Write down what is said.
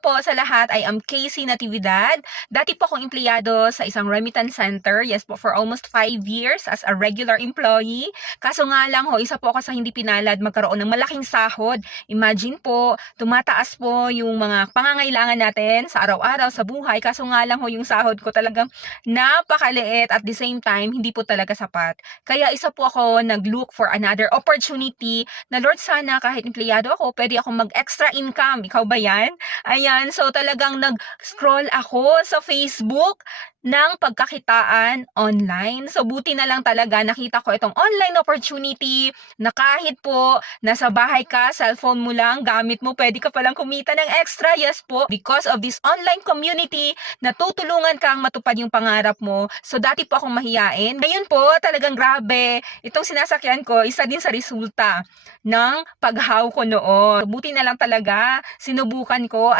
po sa lahat, I am Casey Natividad. Dati po akong empleyado sa isang remittance center. Yes po, for almost 5 years as a regular employee. Kaso nga lang ho, isa po ako sa hindi pinalad magkaroon ng malaking sahod. Imagine po, tumataas po yung mga pangangailangan natin sa araw-araw, sa buhay. Kaso nga lang ho, yung sahod ko talagang napakaliit at the same time, hindi po talaga sapat. Kaya isa po ako nag-look for another opportunity na Lord, sana kahit empleyado ako, pwede akong mag-extra income. Ikaw ba yan? Ayan, so talagang nag-scroll ako sa Facebook ng pagkakitaan online. So buti na lang talaga nakita ko itong online opportunity na kahit po nasa bahay ka, cellphone mo lang, gamit mo, pwede ka palang kumita ng extra. Yes po, because of this online community, natutulungan kang matupad yung pangarap mo. So dati po akong mahiyain. Ngayon po, talagang grabe. Itong sinasakyan ko, isa din sa resulta ng paghaw ko noon. Buti na lang talaga, sinubukan ko at